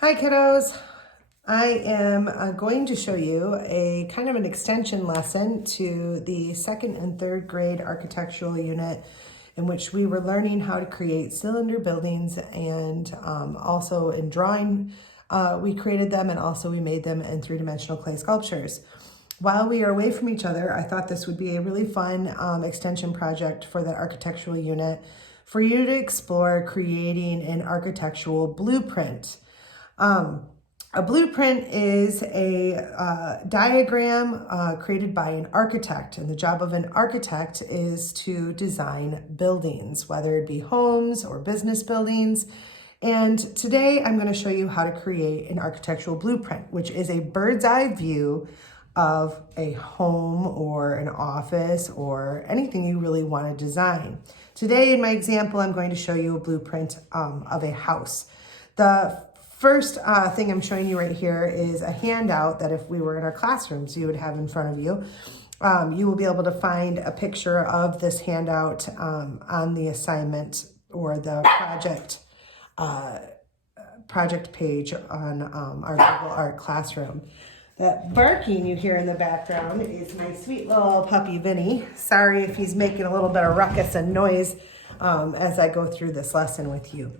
Hi kiddos. I am going to show you a kind of an extension lesson to the second and third grade architectural unit in which we were learning how to create cylinder buildings and also in drawing we created them and also we made them in three-dimensional clay sculptures. While we are away from each other, I thought this would be a really fun extension project for the architectural unit for you to explore creating an architectural blueprint. A blueprint is a diagram created by an architect, and the job of an architect is to design buildings, whether it be homes or business buildings. And today I'm going to show you how to create an architectural blueprint, which is a bird's eye view of a home or an office or anything you really want to design. Today in my example, I'm going to show you a blueprint of a house. The first thing I'm showing you right here is a handout that if we were in our classrooms, you would have in front of you. You will be able to find a picture of this handout on the assignment or the project page on our Google Art Classroom. That barking you hear in the background is my sweet little puppy, Vinny. Sorry if he's making a little bit of ruckus and noise as I go through this lesson with you.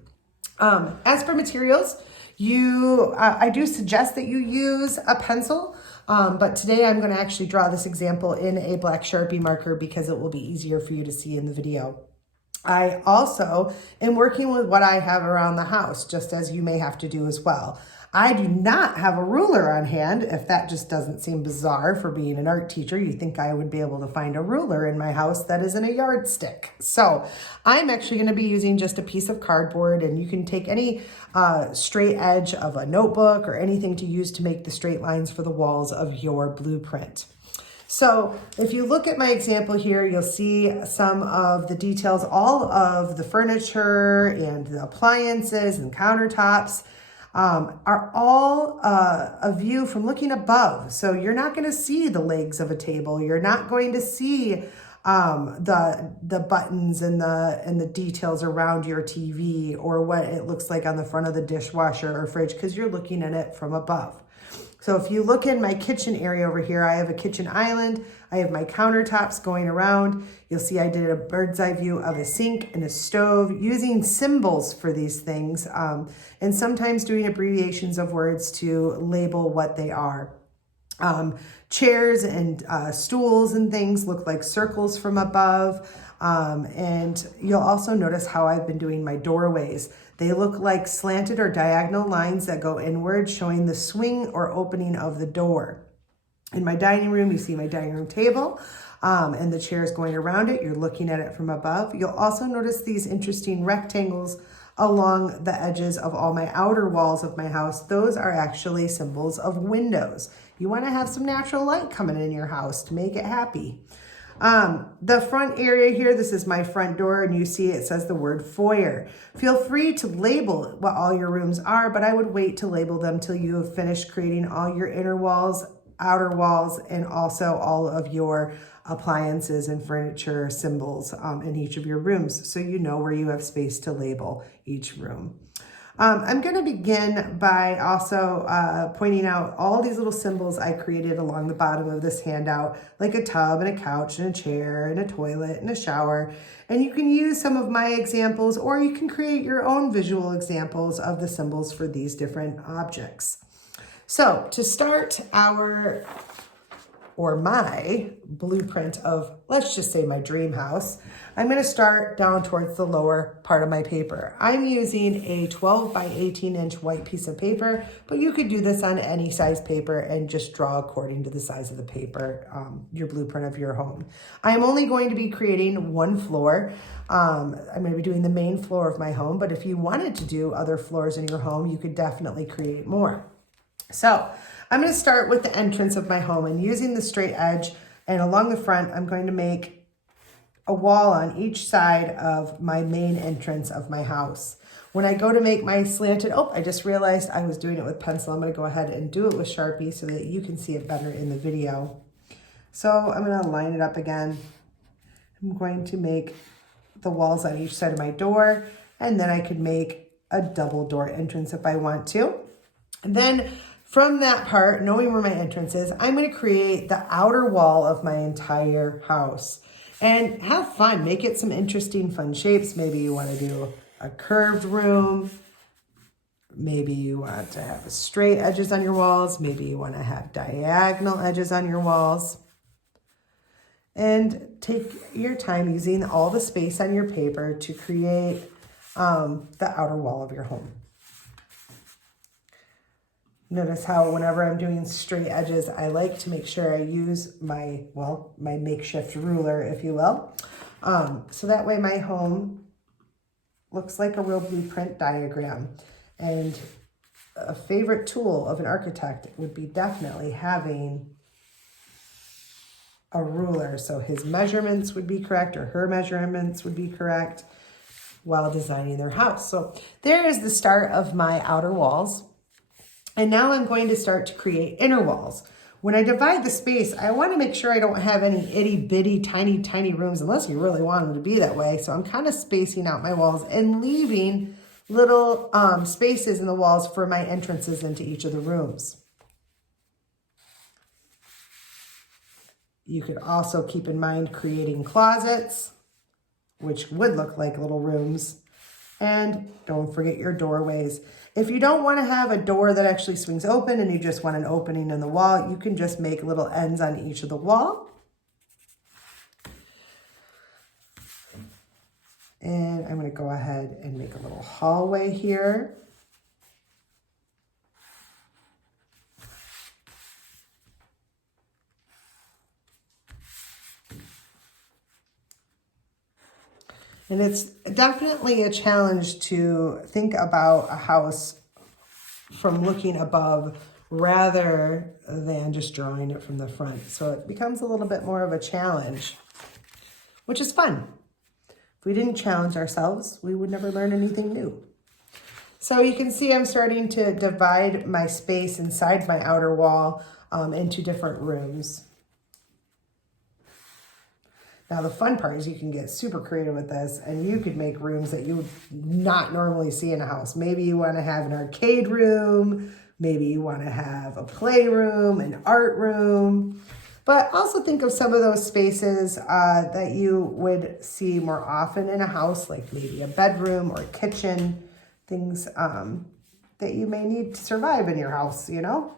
As for materials, I do suggest that you use a pencil, but today I'm going to actually draw this example in a black Sharpie marker because it will be easier for you to see in the video. I also am working with what I have around the house, just as you may have to do as well. I do not have a ruler on hand. If that just doesn't seem bizarre for being an art teacher, you think I would be able to find a ruler in my house that isn't a yardstick. So I'm actually going to be using just a piece of cardboard, and you can take any straight edge of a notebook or anything to use to make the straight lines for the walls of your blueprint. So if you look at my example here, you'll see some of the details, all of the furniture and the appliances and countertops are all a view from looking above. So you're not going to see the legs of a table. You're not going to see the buttons and the details around your TV or what it looks like on the front of the dishwasher or fridge because you're looking at it from above. So if you look in my kitchen area over here, I have a kitchen island. I have my countertops going around. You'll see I did a bird's eye view of a sink and a stove using symbols for these things and sometimes doing abbreviations of words to label what they are. Chairs and stools and things look like circles from above. And you'll also notice how I've been doing my doorways. They look like slanted or diagonal lines that go inward, showing the swing or opening of the door. In my dining room, you see my dining room table and the chairs going around it. You're looking at it from above. You'll also notice these interesting rectangles along the edges of all my outer walls of my house. Those are actually symbols of windows. You want to have some natural light coming in your house to make it happy. The front area here, this is my front door, and you see it says the word foyer. Feel free to label what all your rooms are, but I would wait to label them till you have finished creating all your inner walls, outer walls, and also all of your appliances and furniture symbols in each of your rooms, so you know where you have space to label each room. I'm going to begin by also pointing out all these little symbols I created along the bottom of this handout, like a tub and a couch and a chair and a toilet and a shower. And you can use some of my examples, or you can create your own visual examples of the symbols for these different objects. So to start my blueprint of, let's just say, my dream house, I'm going to start down towards the lower part of my paper. I'm using a 12 by 18 inch white piece of paper, but you could do this on any size paper and just draw according to the size of the paper, your blueprint of your home. I'm only going to be creating one floor. I'm going to be doing the main floor of my home, but if you wanted to do other floors in your home, you could definitely create more. So I'm going to start with the entrance of my home, and using the straight edge and along the front, I'm going to make a wall on each side of my main entrance of my house. When I go to make my slanted, I just realized I was doing it with pencil. I'm going to go ahead and do it with Sharpie so that you can see it better in the video. So I'm going to line it up again. I'm going to make the walls on each side of my door, and then I could make a double door entrance if I want to. And then from that part, knowing where my entrance is, I'm going to create the outer wall of my entire house. And have fun. Make it some interesting, fun shapes. Maybe you want to do a curved room. Maybe you want to have straight edges on your walls. Maybe you want to have diagonal edges on your walls. And take your time using all the space on your paper to create the outer wall of your home. Notice how whenever I'm doing straight edges, I like to make sure I use my makeshift ruler, if you will. So that way my home looks like a real blueprint diagram. And a favorite tool of an architect would be definitely having a ruler. So his measurements would be correct, or her measurements would be correct while designing their house. So there is the start of my outer walls. And now I'm going to start to create inner walls. When I divide the space, I want to make sure I don't have any itty bitty tiny, tiny rooms unless you really want them to be that way. So I'm kind of spacing out my walls and leaving little spaces in the walls for my entrances into each of the rooms. You could also keep in mind creating closets, which would look like little rooms. And don't forget your doorways. If you don't want to have a door that actually swings open and you just want an opening in the wall, you can just make little ends on each of the wall. And I'm going to go ahead and make a little hallway here. And it's definitely a challenge to think about a house from looking above rather than just drawing it from the front. So it becomes a little bit more of a challenge, which is fun. If we didn't challenge ourselves, we would never learn anything new. So you can see I'm starting to divide my space inside my outer wall into different rooms. Now, the fun part is you can get super creative with this, and you could make rooms that you would not normally see in a house. Maybe you want to have an arcade room. Maybe you want to have a playroom, an art room. But also think of some of those spaces that you would see more often in a house, like maybe a bedroom or a kitchen, things that you may need to survive in your house, you know?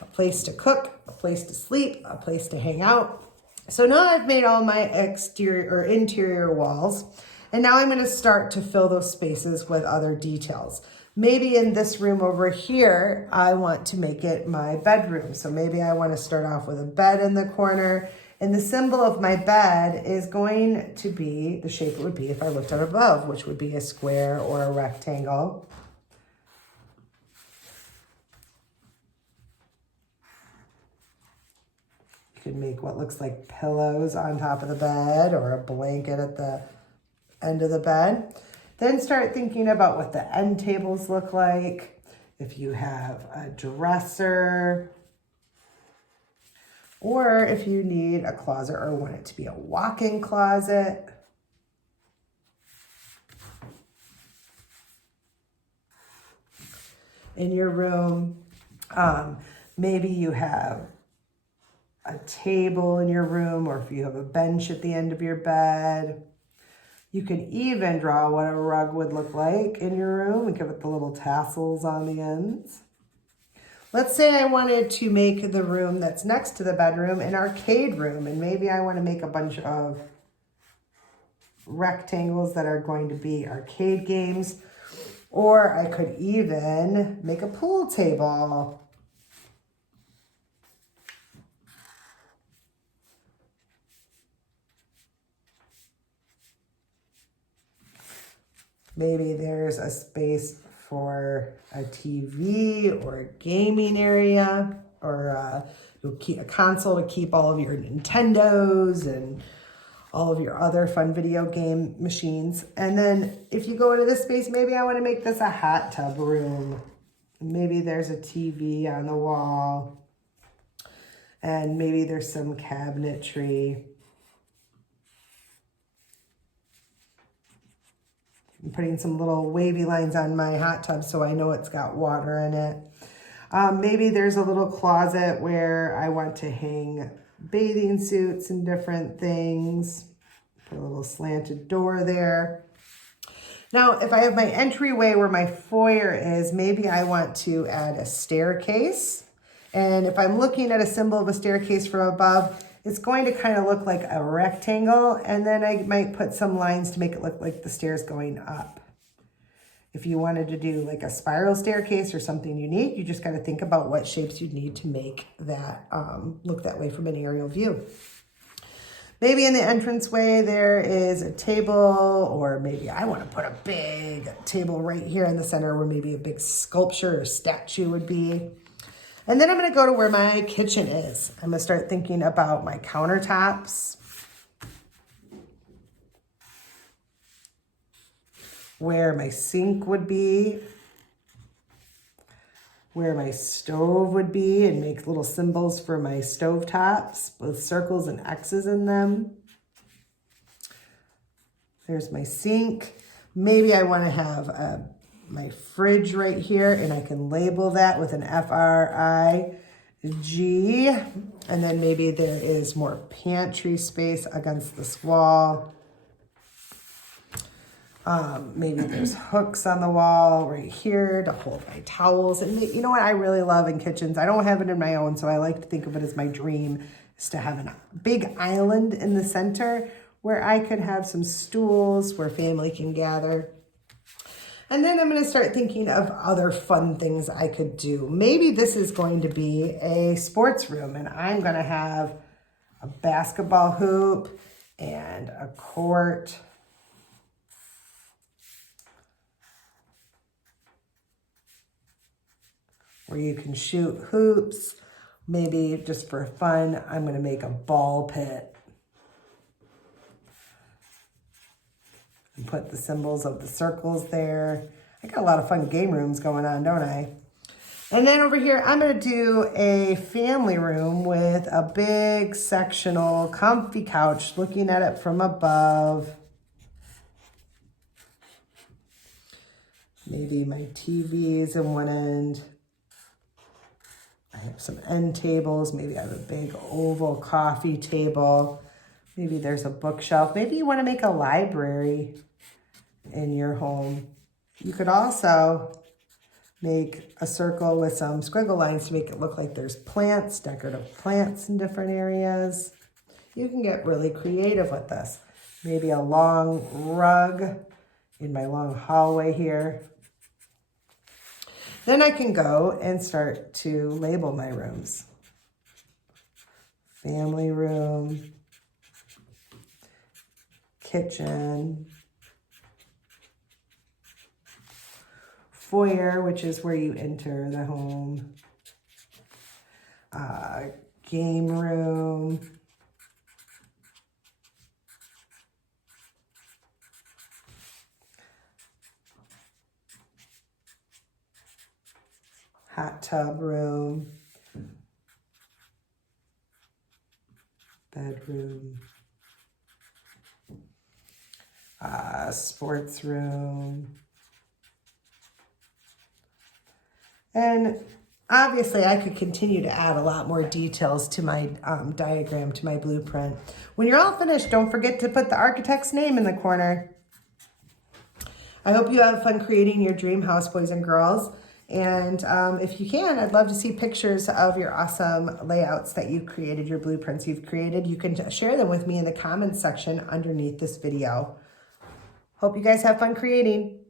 A place to cook, a place to sleep, a place to hang out. So now I've made all my exterior or interior walls, and now I'm going to start to fill those spaces with other details. Maybe in this room over here, I want to make it my bedroom. So maybe I want to start off with a bed in the corner, and the symbol of my bed is going to be the shape it would be if I looked at above, which would be a square or a rectangle. Could make what looks like pillows on top of the bed or a blanket at the end of the bed. Then start thinking about what the end tables look like. If you have a dresser, or if you need a closet or want it to be a walk-in closet. In your room, maybe you have a table in your room, or if you have a bench at the end of your bed. You can even draw what a rug would look like in your room and give it the little tassels on the ends. Let's say I wanted to make the room that's next to the bedroom an arcade room, and maybe I want to make a bunch of rectangles that are going to be arcade games, or I could even make a pool table. Maybe there's a space for a TV or a gaming area, or a console to keep all of your Nintendos and all of your other fun video game machines. And then if you go into this space, maybe I want to make this a hot tub room. Maybe there's a TV on the wall, and maybe there's some cabinetry. I'm putting some little wavy lines on my hot tub so I know it's got water in it. Maybe there's a little closet where I want to hang bathing suits and different things. Put a little slanted door there. Now, if I have my entryway where my foyer is, maybe I want to add a staircase. And if I'm looking at a symbol of a staircase from above, it's going to kind of look like a rectangle. And then I might put some lines to make it look like the stairs going up. If you wanted to do like a spiral staircase or something unique, you just got to think about what shapes you'd need to make that look that way from an aerial view. Maybe in the entranceway there is a table, or maybe I want to put a big table right here in the center where maybe a big sculpture or statue would be. And then I'm going to go to where my kitchen is. I'm going to start thinking about my countertops, where my sink would be, where my stove would be, and make little symbols for my stove tops with circles and X's in them. There's my sink. Maybe I want to have my fridge right here, and I can label that with an F-R-I-G. And then maybe there is more pantry space against this wall. Maybe there's hooks on the wall right here to hold my towels. And you know what I really love in kitchens? I don't have it in my own, so I like to think of it as my dream, is to have a big island in the center where I could have some stools where family can gather. And then I'm going to start thinking of other fun things I could do. Maybe this is going to be a sports room, and I'm going to have a basketball hoop and a court. Where you can shoot hoops. Maybe just for fun, I'm going to make a ball pit. And put the symbols of the circles there. I got a lot of fun game rooms going on, don't I? And then over here, I'm going to do a family room with a big sectional comfy couch, looking at it from above. Maybe my TV's in one end. I have some end tables. Maybe I have a big oval coffee table. Maybe there's a bookshelf. Maybe you want to make a library in your home. You could also make a circle with some squiggle lines to make it look like there's plants, decorative plants in different areas. You can get really creative with this. Maybe a long rug in my long hallway here. Then I can go and start to label my rooms. Family room, kitchen, foyer, which is where you enter the home, game room, hot tub room, bedroom, sports room. And obviously I could continue to add a lot more details to my diagram, to my blueprint. When you're all finished, don't forget to put the architect's name in the corner. I hope you have fun creating your dream house, boys and girls. And if you can, I'd love to see pictures of your awesome layouts that you've created, your blueprints you've created. You can share them with me in the comments section underneath this video. Hope you guys have fun creating.